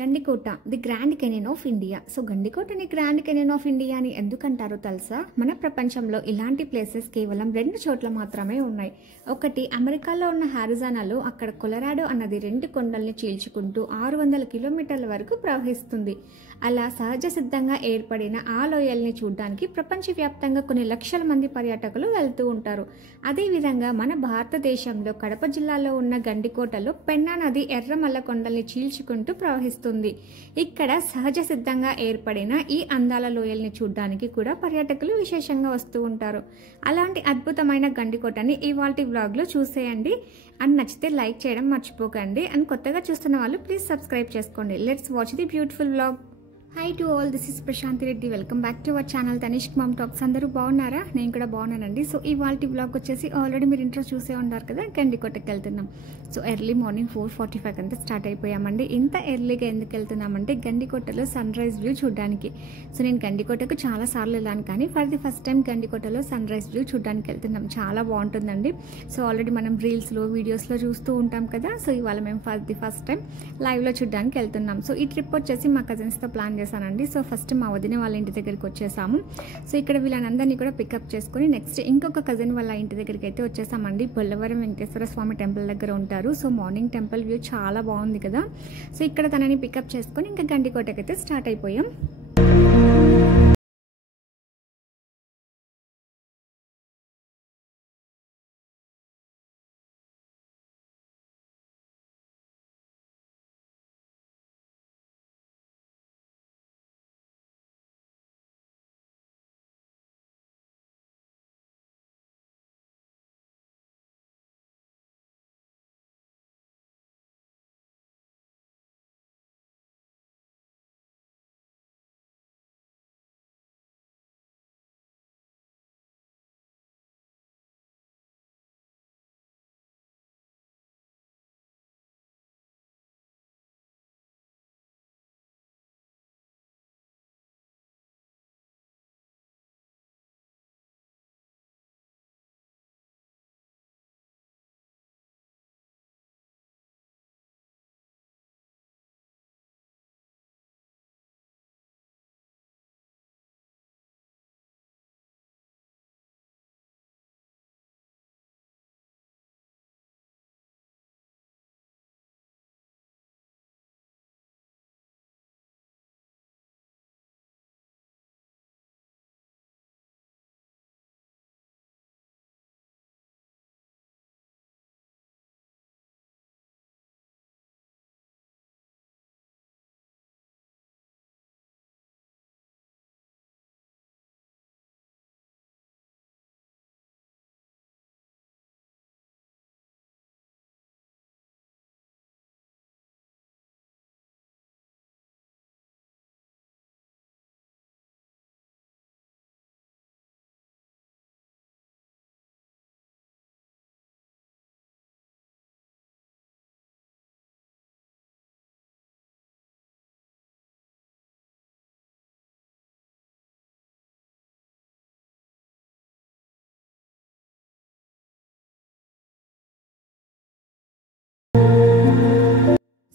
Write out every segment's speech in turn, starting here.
Gandikota the grand canyon of India. So గండికోటని grand canyon of India అని ఎందుకంటారో తెలుసా? మన ప్రపంచంలో ఇలాంటి ప్లేసెస్ కేవలం 2 చోట్ల మాత్రమే ఉన్నాయి. ఒకటి అమెరికాలో ఉన్న హారిజానాలో, అక్కడ కొలరాడో అన్నది 2 కొండల్ని చీల్చుకుంటూ 600 కిలోమీటర్ల వరకు ప్రవహిస్తుంది. అలా సహజ సిద్ధంగా ఏర్పడిన ఆ లోయల్ని చూడడానికి ప్రపంచవ్యాప్తంగా కొన్ని లక్షల మంది పర్యాటకులు వెళ్తూ ఉంటారు. అదేవిధంగా మన భారతదేశంలో కడప జిల్లాలో ఉన్న గండికోటలో పెన్నా నది ఎర్రమల్ల కొండల్ని చీల్చుకుంటూ ప్రవహిస్తుంది. ఇక్కడ సహజ సిద్ధంగా ఏర్పడిన ఈ అందాల లోయల్ని చూడడానికి కూడా పర్యాటకులు విశేషంగా వస్తూ ఉంటారు. అలాంటి అద్భుతమైన గండికోటని ఇవాల్టి వ్లాగ్లో చూసేయండి. అండ్ నచ్చితే లైక్ చేయడం మర్చిపోకండి. అండ్ కొత్తగా చూస్తున్న వాళ్ళు ప్లీజ్ సబ్స్క్రైబ్ చేసుకోండి. Let's watch the beautiful vlog. Hi to all, this is Prashanthi Reddy. Welcome back to our channel Tanishk mom talks. అందరూ బాగున్నారా? నేను కూడా బాగున్నానండి. సో ఇవాల్టి వ్లాగ్ వచ్చేసి ఆల్రెడీ మీరు ఇంట్రో చూసే ఉంటారు కదా, గండికోటకి వెళ్తున్నాం. సో ఎర్లీ మార్నింగ్ 4:45 అంతా స్టార్ట్ అయిపోయామండి. ఇంత ఎర్లీగా ఎందుకు వెళ్తున్నామంటే గండికోటలో సన్ రైజ్ వ్యూ చూడడానికి. సో నేను గండికోటకు చాలా సార్లు వెళ్ళాను, కానీ ఫర్ ది ఫస్ట్ టైం గండికోటలో సన్ రైజ్ వ్యూ చూడడానికి వెళ్తున్నాం. చాలా బాగుంటుందండి. సో ఆల్రెడీ మనం రీల్స్లో వీడియోస్లో చూస్తూ ఉంటాం కదా. సో ఇవాళ మేము ఫర్ ది ఫస్ట్ టైం లైవ్లో చూడడానికి వెళ్తున్నాం. సో ఈ ట్రిప్ వచ్చేసి మా కజిన్స్తో ప్లాన్ చేశానండి. సో ఫస్ట్ మా వదిన వాళ్ళ ఇంటి దగ్గరికి వచ్చేసాము. సో ఇక్కడ వీళ్ళనందరినీ కూడా పికప్ చేసుకుని నెక్స్ట్ ఇంకొక కజిన్ వాళ్ళ ఇంటి దగ్గరికి అయితే వచ్చేసామండి. బొల్లవరం వెంకటేశ్వర స్వామి టెంపుల్ దగ్గర ఉంటారు. సో మార్నింగ్ టెంపుల్ వ్యూ చాలా బాగుంది కదా. సో ఇక్కడ తనని పికప్ చేసుకుని ఇంకా గండికోటకి అయితే స్టార్ట్ అయిపోయాం.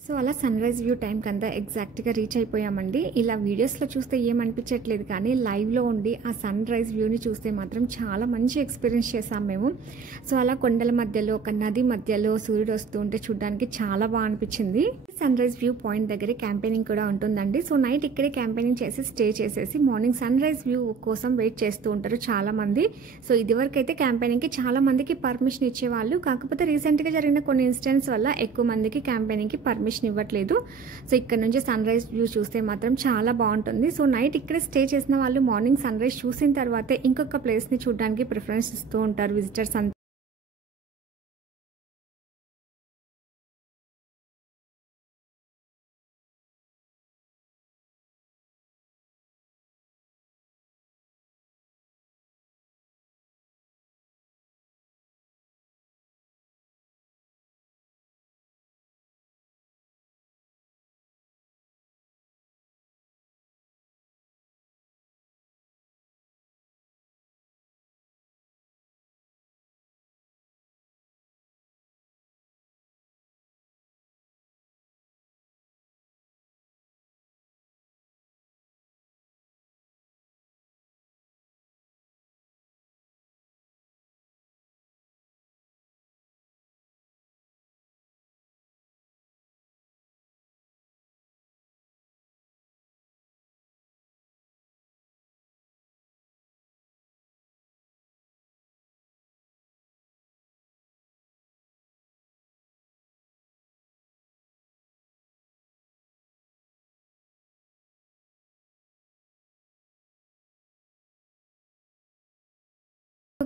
సో అలా సన్ రైజ్ వ్యూ టైంకి అంతా ఎగ్జాక్ట్గా రీచ్ అయిపోయామండి. ఇలా వీడియోస్లో చూస్తే ఏమనిపించట్లేదు, కానీ లైవ్లో ఉండి ఆ సన్ రైజ్ వ్యూని చూస్తే మాత్రం చాలా మంచి ఎక్స్పీరియన్స్ చేసాం మేము. సో అలా కొండల మధ్యలో ఒక నది మధ్యలో సూర్యుడు వస్తూ ఉంటే చూడడానికి చాలా బాగా అనిపించింది. సన్ రైజ్ వ్యూ పాయింట్ దగ్గరే క్యాంపెయినింగ్ కూడా ఉంటుందండి. సో నైట్ ఇక్కడే క్యాంపెయినింగ్ చేసి స్టే చేసేసి మార్నింగ్ సన్ రైజ్ వ్యూ కోసం వెయిట్ చేస్తూ ఉంటారు చాలా మంది. సో ఇదివరకు అయితే క్యాంపెయినింగ్కి చాలా మందికి పర్మిషన్ ఇచ్చేవాళ్ళు, కాకపోతే రీసెంట్గా జరిగిన కొన్ని ఇన్సిడెంట్స్ వల్ల ఎక్కువ మందికి క్యాంపెయినింగ్కి పర్మిషన్ ఇవ్వట్లేదు. సో ఇక్కడ నుంచి సన్ రైజ్ వ్యూ చూస్తే మాత్రం చాలా బాగుంటుంది. సో నైట్ ఇక్కడ స్టే చేసిన వాళ్ళు మార్నింగ్ సన్ రైజ్ చూసిన తర్వాతే ఇంకొక ప్లేస్ని చూడడానికి ప్రిఫరెన్స్ ఇస్తూ ఉంటారు విజిటర్స్ అంతా.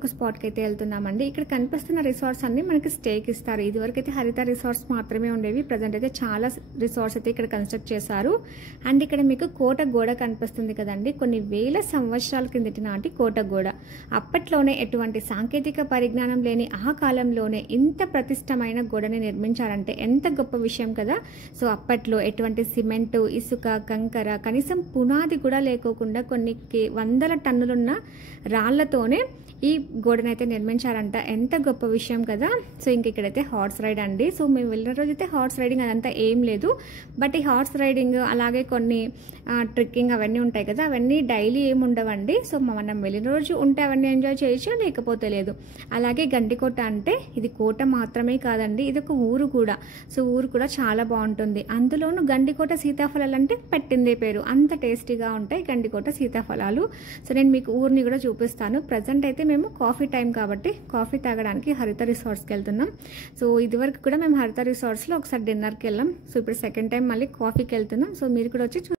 ఒక స్పాట్కి అయితే వెళ్తున్నామండి. ఇక్కడ కనిపిస్తున్న రిసార్ట్స్ అన్ని మనకి స్టేకి ఇస్తారు. ఇదివరకు అయితే హరిత రిసార్ట్స్ మాత్రమే ఉండేవి. ప్రజెంట్ అయితే చాలా రిసార్ట్స్ అయితే ఇక్కడ కన్స్ట్రక్ట్ చేశారు. అండ్ ఇక్కడ మీకు కోట గోడ కనిపిస్తుంది కదండి, కొన్ని వేల సంవత్సరాల కిందటి నాటి కోట గోడ. అప్పట్లోనే ఎటువంటి సాంకేతిక పరిజ్ఞానం లేని ఆ కాలంలోనే ఇంత ప్రతిష్టమైన గోడని నిర్మించారంటే ఎంత గొప్ప విషయం కదా. సో అప్పట్లో ఎటువంటి సిమెంట్, ఇసుక, కంకర, కనీసం పునాది కూడా లేకోకుండా కొన్ని వందల టన్నులున్న రాళ్లతోనే ఈ గోడనైతే నిర్మించారంట. ఎంత గొప్ప విషయం కదా. సో ఇంక ఇక్కడైతే హార్స్ రైడ్ అండి. సో మేము వెళ్ళిన రోజు అయితే హార్స్ రైడింగ్ అదంతా ఏం లేదు. బట్ ఈ హార్స్ రైడింగ్ అలాగే కొన్ని ట్రెక్కింగ్ అవన్నీ ఉంటాయి కదా, అవన్నీ డైలీ ఏమి ఉండవండి. సో మనం వెళ్ళిన రోజు ఉంటే అవన్నీ ఎంజాయ్ చేయొచ్చు, లేకపోతే లేదు. అలాగే గండికోట అంటే ఇది కోట మాత్రమే కాదండి, ఇది ఒక ఊరు కూడా. సో ఊరు కూడా చాలా బాగుంటుంది. అందులోనూ గండికోట సీతాఫలాలు అంటే పెట్టిందే పేరు, అంత టేస్టీగా ఉంటాయి గండికోట సీతాఫలాలు. సో నేను మీకు ఊరిని కూడా చూపిస్తాను. ప్రజెంట్ అయితే మేము కాఫీ టైం కాబట్టి కాఫీ తాగడానికి హరిత రిసార్ట్స్కి వెళ్తున్నాం. సో ఇదివరకు కూడా మేము హరిత రిసార్ట్స్లో ఒకసారి డిన్నర్కి వెళ్ళాం. సో ఇప్పుడు సెకండ్ టైం మళ్ళీ కాఫీకి వెళ్తున్నాం. సో మీరు కూడా వచ్చి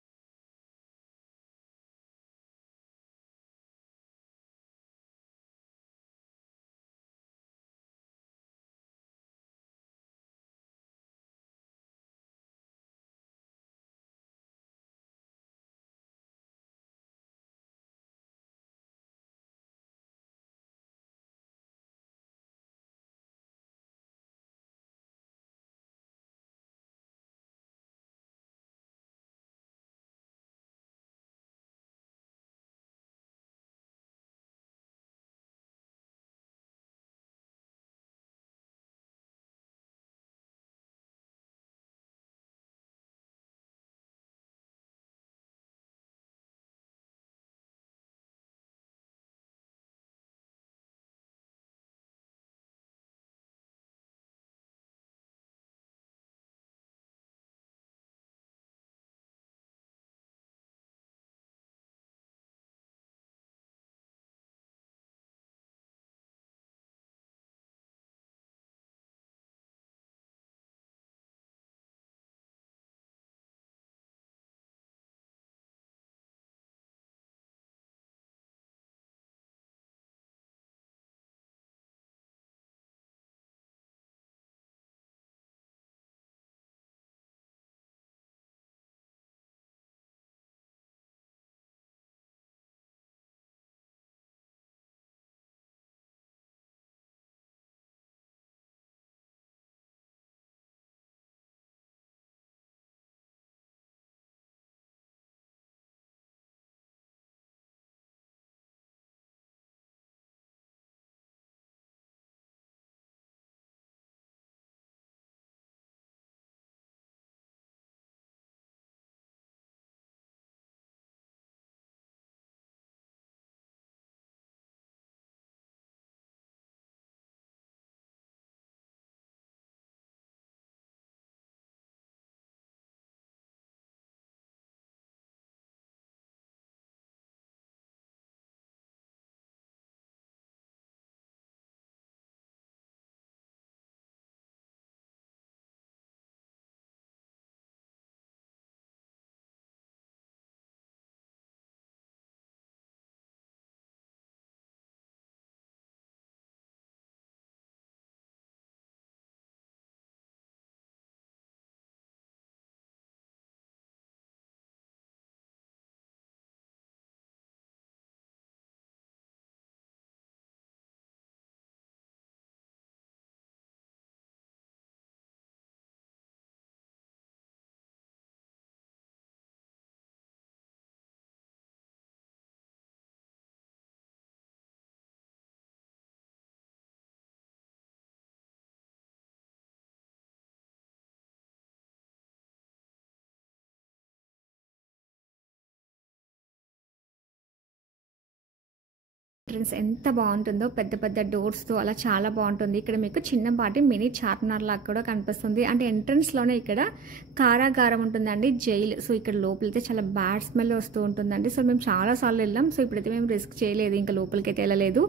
ఎంట్రన్స్ ఎంత బాగుంటుందో, పెద్ద పెద్ద డోర్స్తో అలా చాలా బాగుంటుంది. ఇక్కడ మీకు చిన్నపాటి మినీ చార్మినార్ లాగా కూడా కనిపిస్తుంది. అంటే ఎంట్రన్స్లోనే ఇక్కడ కారాగారం ఉంటుందండి, జైలు. సో ఇక్కడ లోపలితే చాలా బ్యాడ్ స్మెల్ వస్తూ ఉంటుందండి. సో మేము చాలాసార్లు వెళ్ళాం. సో ఇప్పుడైతే మేము రిస్క్ చేయలేదు, ఇంకా లోపలికి అయితే వెళ్ళలేదు.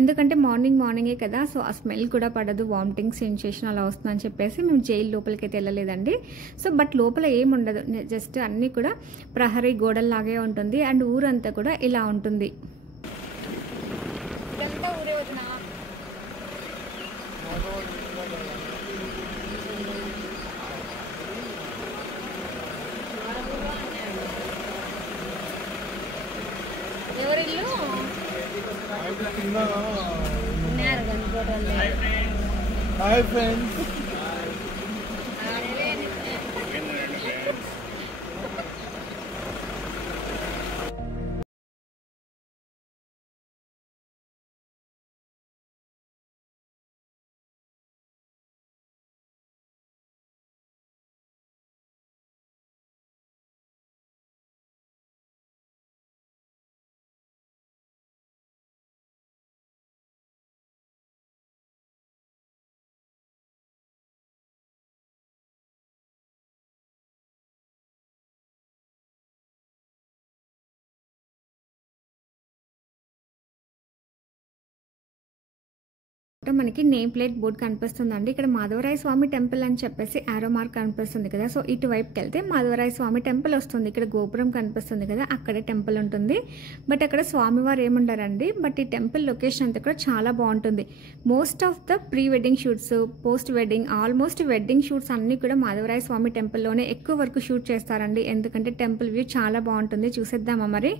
ఎందుకంటే మార్నింగే కదా, సో ఆ స్మెల్ కూడా పడదు, వామిటింగ్ సెన్సేషన్ అలా వస్తుందని చెప్పేసి మేము జైలు లోపలికి అయితే వెళ్ళలేదండి. సో బట్ లోపల ఏముండదు, జస్ట్ అన్నీ కూడా ప్రహరీ గోడల్లాగే ఉంటుంది. అండ్ ఊరంతా కూడా ఇలా ఉంటుంది. ఇదంతా ఊరే వదినా. Hi friends. మనకి నేమ్ ప్లేట్ బోర్డ్ కనిపిస్తుందండి. ఇక్కడ మాధవరాయ స్వామి టెంపుల్ అని చెప్పేసి ఆరో మార్క్ కనిపిస్తుంది కదా. సో ఇటువైపుకి వెళ్తే మాధవరాయ స్వామి టెంపుల్ వస్తుంది. ఇక్కడ గోపురం కనిపిస్తుంది కదా, అక్కడే టెంపుల్ ఉంటుంది. బట్ అక్కడ స్వామివారు ఏముండారండి. బట్ ఈ టెంపుల్ లొకేషన్ అంతా కూడా చాలా బాగుంటుంది. Most of the pre wedding shoots, post wedding, almost wedding shoots అన్నీ కూడా మాధవరాయ స్వామి టెంపుల్లోనే ఎక్కువ వరకు షూట్ చేస్తారండి. ఎందుకంటే టెంపుల్ వ్యూ చాలా బాగుంటుంది. చూసేద్దామా మరి.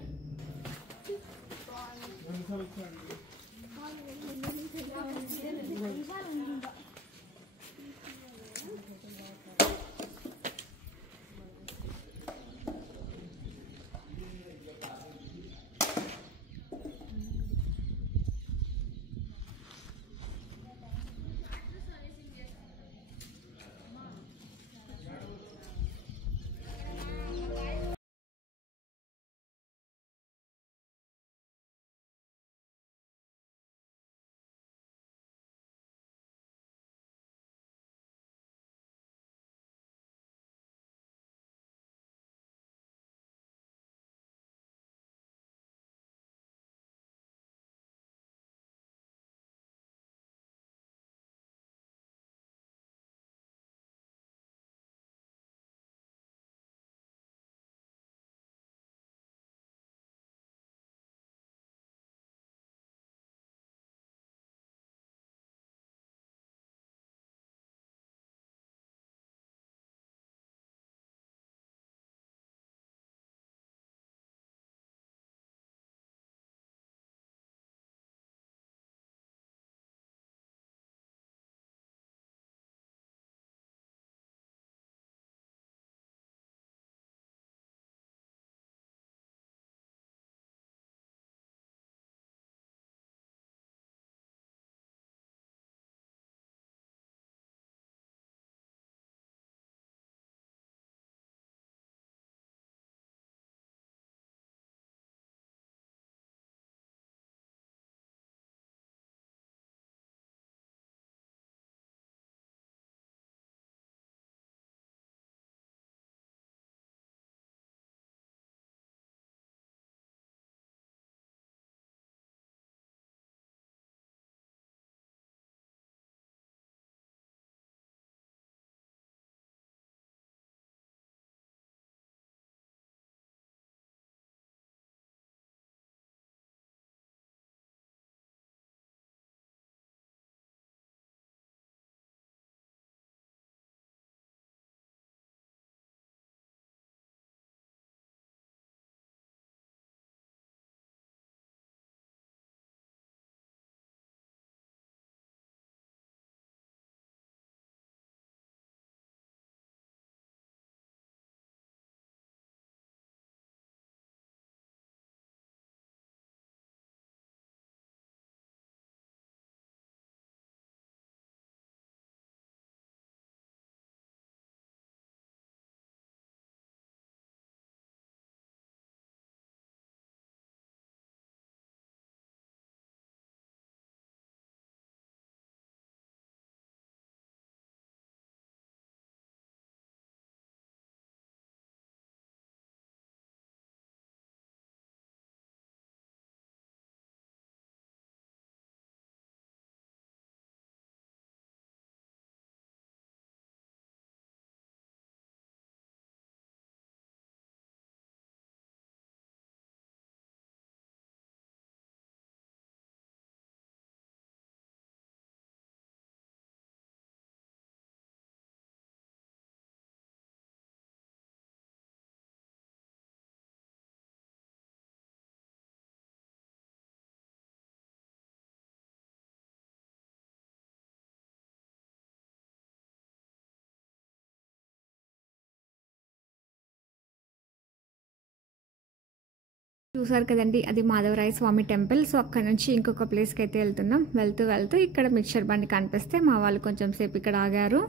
చూసారు కదండి, అది మాధవరాయ స్వామి టెంపుల్. సో అక్కడ నుంచి ఇంకొక ప్లేస్కి అయితే వెళ్తున్నాం. వెళ్తూ వెళ్తూ ఇక్కడ మిక్చర్ బండి కనిపిస్తే మా వాళ్ళు కొంచెం సేపు ఇక్కడ ఆగారు.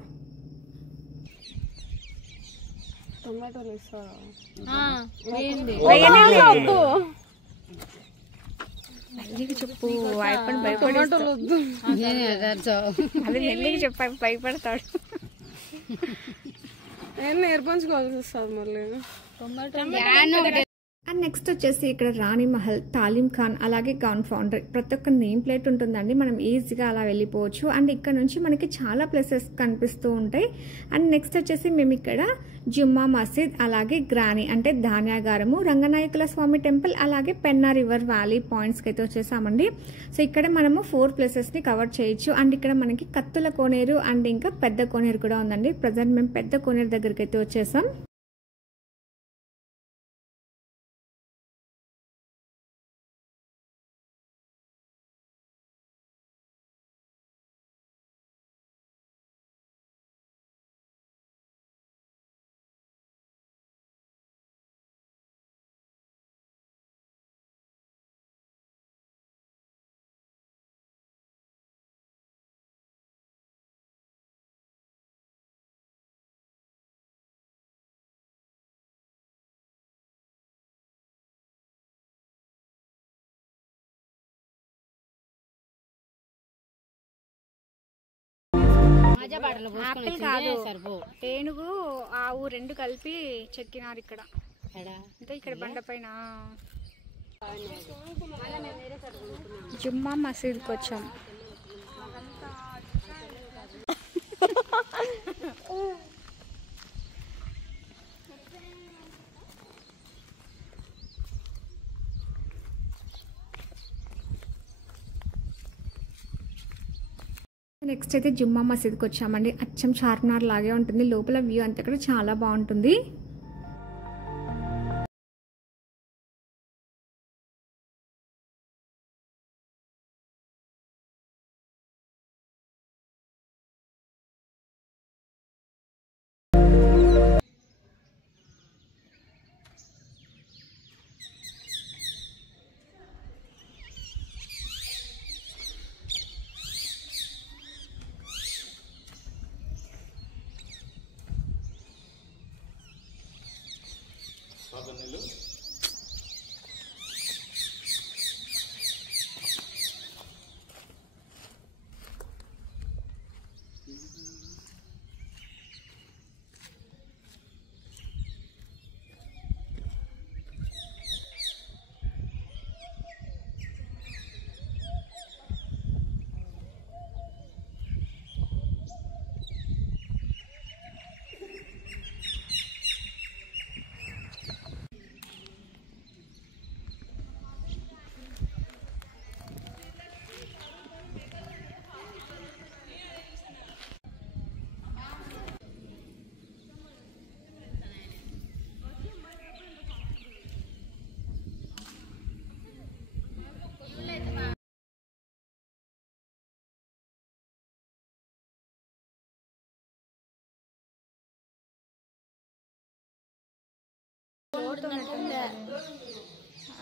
మెల్లిగా చెప్పు, అది మెల్లిగా చెప్పు, భయపడతాడు. నేర్పించుకోవాల్సి వస్తుంది మళ్ళీ. అండ్ నెక్స్ట్ వచ్చేసి ఇక్కడ రాణి మహల్, తాలిం ఖాన్, అలాగే గౌన్ ఫౌండరీ, ప్రతి ఒక్క నేమ్ ప్లేట్ ఉంటుందండి. మనం ఈజీగా అలా వెళ్ళిపోవచ్చు. అండ్ ఇక్కడ నుంచి మనకి చాలా ప్లేసెస్ కనిపిస్తూ ఉంటాయి. అండ్ నెక్స్ట్ వచ్చేసి మేము ఇక్కడ జుమ్మా మసీద్, అలాగే గ్రాని అంటే ధాన్యాగారము, రంగనాయకుల స్వామి టెంపుల్, అలాగే పెన్నా రివర్ వ్యాలీ పాయింట్స్కి అయితే వచ్చేసామండి. సో ఇక్కడ మనము 4 ప్లేసెస్ని కవర్ చేయొచ్చు. అండ్ ఇక్కడ మనకి కత్తుల కోనేరు అండ్ ఇంకా పెద్ద కోనేరు కూడా ఉందండి. ప్రజెంట్ మేము పెద్ద కోనేరు దగ్గరికి అయితే వచ్చేసాం. ఆపిల్ కాదు, ఏనుగు ఆవు రెండు కలిపి చెక్కినారు ఇక్కడ. అంటే ఇక్కడ బండ పైన జుమ్మా మసీద్కి వచ్చాం. నెక్స్ట్ అయితే జుమ్మా మసీద్కి వచ్చామండి. అచ్చం చార్మినార్ లాగే ఉంటుంది. లోపల వ్యూ అంతా కూడా చాలా బాగుంటుంది.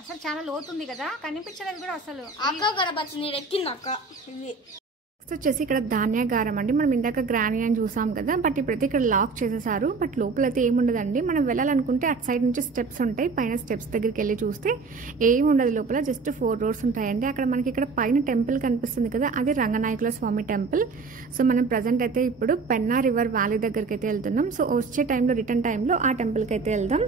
అసలు చాలా లోతుంది కదా, కనిపించలేదు కూడా అసలు. నెక్స్ట్ వచ్చేసి ఇక్కడ ధాన్యాగారం అండి. మనం ఇందాక గ్రాని అని చూసాం కదా, బట్ ఇప్పుడైతే ఇక్కడ లాక్ చేసేసారు. బట్ లోపల అయితే ఏముండదండి. మనం వెళ్ళాలనుకుంటే అటు సైడ్ నుంచి స్టెప్స్ ఉంటాయి. పైన స్టెప్స్ దగ్గరికి వెళ్ళి చూస్తే ఏముండదు. లోపల జస్ట్ 4 రోడ్స్ ఉంటాయండి. అక్కడ మనకి ఇక్కడ పైన టెంపుల్ కనిపిస్తుంది కదా, అది రంగనాయకుల స్వామి టెంపుల్. సో మనం ప్రజెంట్ అయితే ఇప్పుడు పెన్నా రివర్ వ్యాలీ దగ్గరికి అయితే వెళ్తున్నాం. సో వచ్చే టైంలో, రిటర్న్ టైంలో ఆ టెంపుల్కి అయితే వెళ్దాం.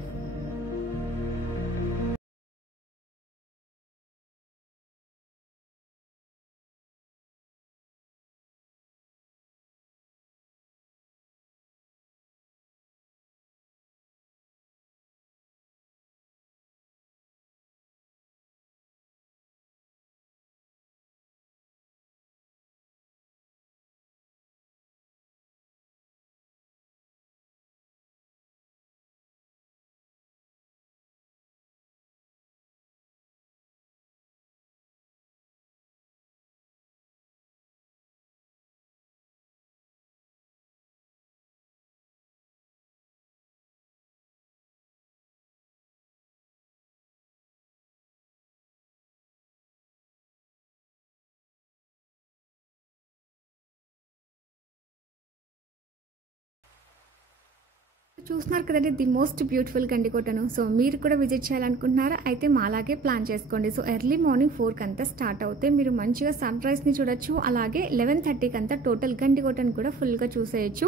చూస్తున్నారు కదండి ది మోస్ట్ బ్యూటిఫుల్ గండికోటను. సో మీరు కూడా విజిట్ చేయాలనుకుంటున్నారా? అయితే మాలాగే ప్లాన్ చేసుకోండి. సో ఎర్లీ మార్నింగ్ 4కి అంతా స్టార్ట్ అవుతే మీరు మంచిగా సన్ రైజ్ని చూడొచ్చు. అలాగే 11:30కి అంతా టోటల్ గండికోటను కూడా ఫుల్గా చూసేయచ్చు.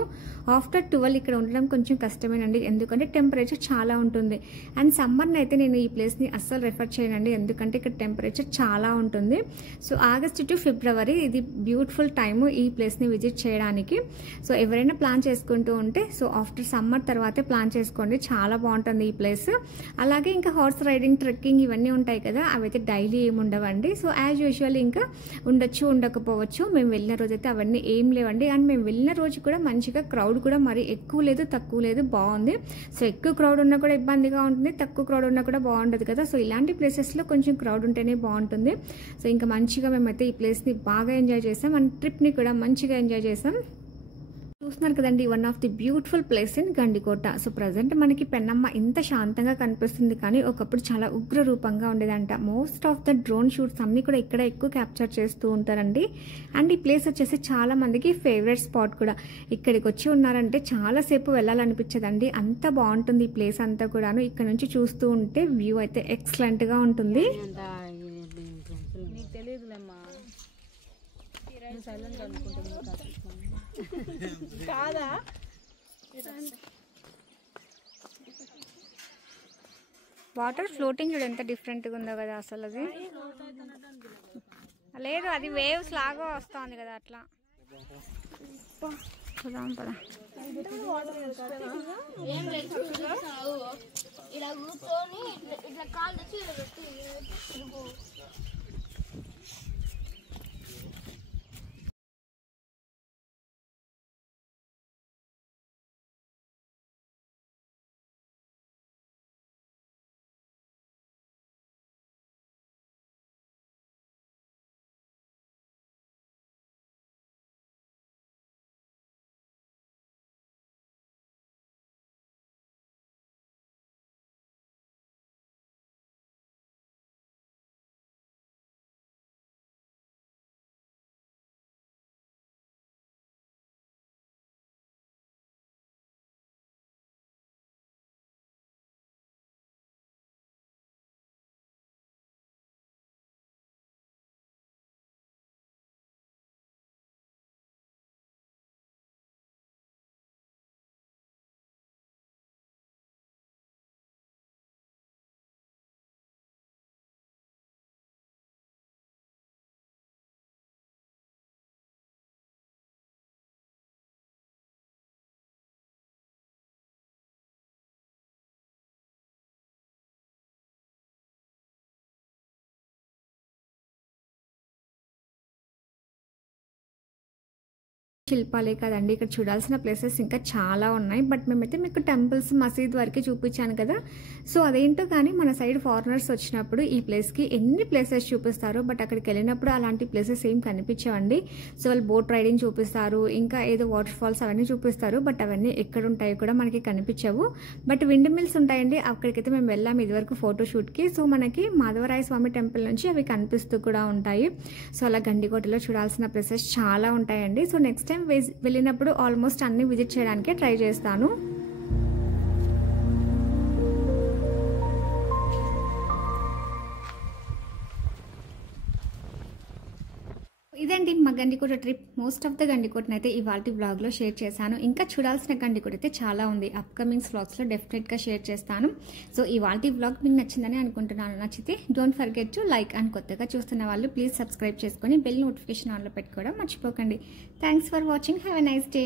ఆఫ్టర్ 12 ఇక్కడ ఉండడం కొంచెం కష్టమేనండి, ఎందుకంటే టెంపరేచర్ చాలా ఉంటుంది. అండ్ సమ్మర్ని అయితే నేను ఈ ప్లేస్ని అస్సలు రెఫర్ చేయనండి, ఎందుకంటే ఇక్కడ టెంపరేచర్ చాలా ఉంటుంది. సో ఆగస్ట్ టు ఫిబ్రవరి ఇది బ్యూటిఫుల్ టైము ఈ ప్లేస్ని విజిట్ చేయడానికి. సో ఎవరైనా ప్లాన్ చేసుకుంటూ ఉంటే సో ఆఫ్టర్ సమ్మర్ తర్వాతే ప్లాన్ చేసుకోండి, చాలా బాగుంటుంది ఈ ప్లేస్. అలాగే ఇంకా హార్స్ రైడింగ్, ట్రెక్కింగ్ ఇవన్నీ ఉంటాయి కదా, అవైతే డైలీ ఏమి ఉండవండి. సో యాజ్ యూజువల్ ఇంకా ఉండొచ్చు ఉండకపోవచ్చు. మేము వెళ్ళిన రోజు అయితే అవన్నీ ఏం లేవండి. అండ్ మేము వెళ్ళిన రోజు కూడా మంచిగా క్రౌడ్ కూడా మరి ఎక్కువ లేదు తక్కువ లేదు, బాగుంది. సో ఎక్కువ క్రౌడ్ ఉన్నా కూడా ఇబ్బందిగా ఉంటుంది, తక్కువ క్రౌడ్ ఉన్నా కూడా బాగుంటుంది కదా. సో ఇలాంటి ప్లేసెస్లో కొంచెం క్రౌడ్ ఉంటేనే బాగుంటుంది. సో ఇంకా మంచిగా మేమైతే ఈ ప్లేస్ని బాగా ఎంజాయ్ చేసాం అండ్ ట్రిప్ని కూడా మంచిగా ఎంజాయ్ చేసాం. చూస్తున్నారు కదండి, one of the beautiful place in Gandikota. So present మనకి పెన్నమ్మ ఇంత శాంతంగా కనిపిస్తుంది, కానీ ఒకప్పుడు చాలా ఉగ్ర రూపంగా ఉండేదంట. Most of the drone shoots అన్ని కూడా ఇక్కడ ఎక్కువ క్యాప్చర్ చేస్తూ ఉంటారండి. అండ్ ఈ ప్లేస్ వచ్చేసి చాలా మందికి ఫేవరెట్ స్పాట్ కూడా. ఇక్కడికి వచ్చి ఉన్నారంటే చాలాసేపు వెళ్ళాలనిపించదండి, అంత బాగుంటుంది ఈ ప్లేస్ అంతా కూడాను. ఇక్కడ నుంచి చూస్తూ ఉంటే వ్యూ అయితే ఎక్సలెంట్గా ఉంటుంది. కాదా వాటర్ ఫ్లోటింగ్ చూడు ఎంత డిఫరెంట్గా ఉందో కదా అసలు. అది లేదు, అది వేవ్స్ లాగా వస్తుంది కదా అట్లా. చూద్దాం పదా. ఇలా కూర్చొని ఇట్లా కాళ్ళు తెచ్చి ఇలా పెట్టి శిల్పాలే కదండి, ఇక్కడ చూడాల్సిన ప్లేసెస్ ఇంకా చాలా ఉన్నాయి. బట్ మేమైతే మీకు టెంపుల్స్, మసీద్ వరకే చూపించాను కదా. సో అదేంటో కానీ మన సైడ్ ఫారినర్స్ వచ్చినప్పుడు ఈ ప్లేస్కి ఎన్ని ప్లేసెస్ చూపిస్తారు, బట్ అక్కడికి వెళ్ళినప్పుడు అలాంటి ప్లేసెస్ ఏం కనిపించవండి. సో వాళ్ళు బోట్ రైడింగ్ చూపిస్తారు, ఇంకా ఏదో వాటర్ ఫాల్స్ అవన్నీ చూపిస్తారు, బట్ అవన్నీ ఎక్కడ ఉంటాయో కూడా మనకి కనిపించవు. బట్ విండ్ మిల్స్ ఉంటాయండి, అక్కడికైతే మేము వెళ్ళాము ఇదివరకు ఫోటోషూట్కి. సో మనకి మాధవరాయ స్వామి టెంపుల్ నుంచి అవి కనిపిస్తూ కూడా ఉంటాయి. సో అలా గండికోటలో చూడాల్సిన ప్లేసెస్ చాలా ఉంటాయండి. సో నెక్స్ట్ టైం వెళ్ళినప్పుడు ఆల్మోస్ట్ అన్ని విజిట్ చేయడానికి ట్రై చేస్తాను. ఇదండి మా Gandikota trip. Most of the గండికోటని అయితే ఇవాళ బ్లాగ్లో షేర్ చేశాను. ఇంకా చూడాల్సిన గండికోట అయితే చాలా ఉంది, అప్కమింగ్ వ్లాగ్స్లో డెఫినెట్గా షేర్ చేస్తాను. సో ఇవాళ బ్లాగ్ మీకు నచ్చిందని అనుకుంటున్నాను. నచ్చితే don't forget to like and కొత్తగా చూస్తున్న వాళ్ళు ప్లీజ్ సబ్స్క్రైబ్ చేసుకొని బెల్ నోటిఫికేషన్ ఆన్లో పెట్టుకోవడం మర్చిపోకండి. Thanks for watching. Have a nice day.